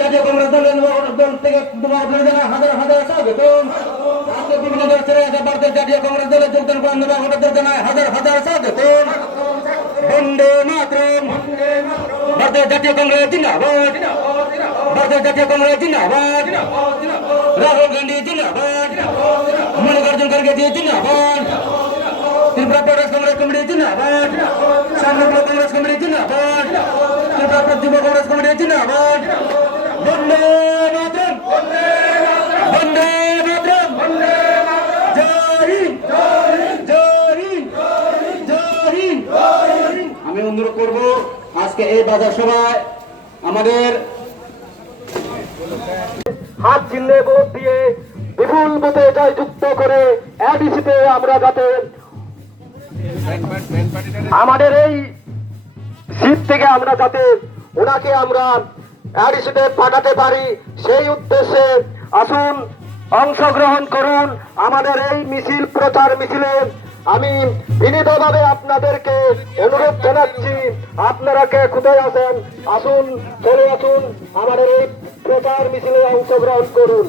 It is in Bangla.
জাতীয় কংগ্রেস দলের দল থেকে হাজার হাজার স্বাগতম। বিভিন্ন দল ছেড়ে আসা ভারতের জাতীয় কংগ্রেস দলের যোগদান করেন ভোটারদের জানায় হাজার হাজার স্বাগতম। বন্দে মাতরম। ভারতের জাতীয় কংগ্রেস জিন্দাবাদ। ভারতের জাতীয় কংগ্রেস জিন্দাবাদ। রাহুল গান্ধী জিন্দাবাদ। মল্লিকার্জুন খড়গে জিন্দাবাদ। ত্রিপুরা প্রদেশ কংগ্রেস কমিটি জিন্দাবাদ। শ্যামবাংলা কংগ্রেস কমিটি জিন্দাবাদ। ত্রিপুরা পশ্চিম কংগ্রেস কমিটি জিন্দাবাদ। বন্দে মাতরম। বন্দে মাতরম। জয় হিন্দ। জয় হিন্দ। জয় হিন্দ। আমি অনুরোধ করব আজকে এই বাজার সভায় আমাদের হাত চিহ্নে ভোট দিয়ে বিপুল ভোটে জয় যুক্ত করে এডিসিতে আমরা যাতে আমাদের এই সিট থেকে আমরা যাতে ওনাকে আমরা এডিসিতে পাঠাতে পারি সেই উদ্দেশ্যে আসুন অংশগ্রহণ করুন আমাদের এই মিছিল প্রচার মিছিলে। আমি বিনীতভাবে আপনাদেরকে অনুরোধ জানাচ্ছি, আপনারা কে কোথায় আছেন আসুন, চলে আসুন আমাদের এই প্রচার মিছিলে অংশগ্রহণ করুন।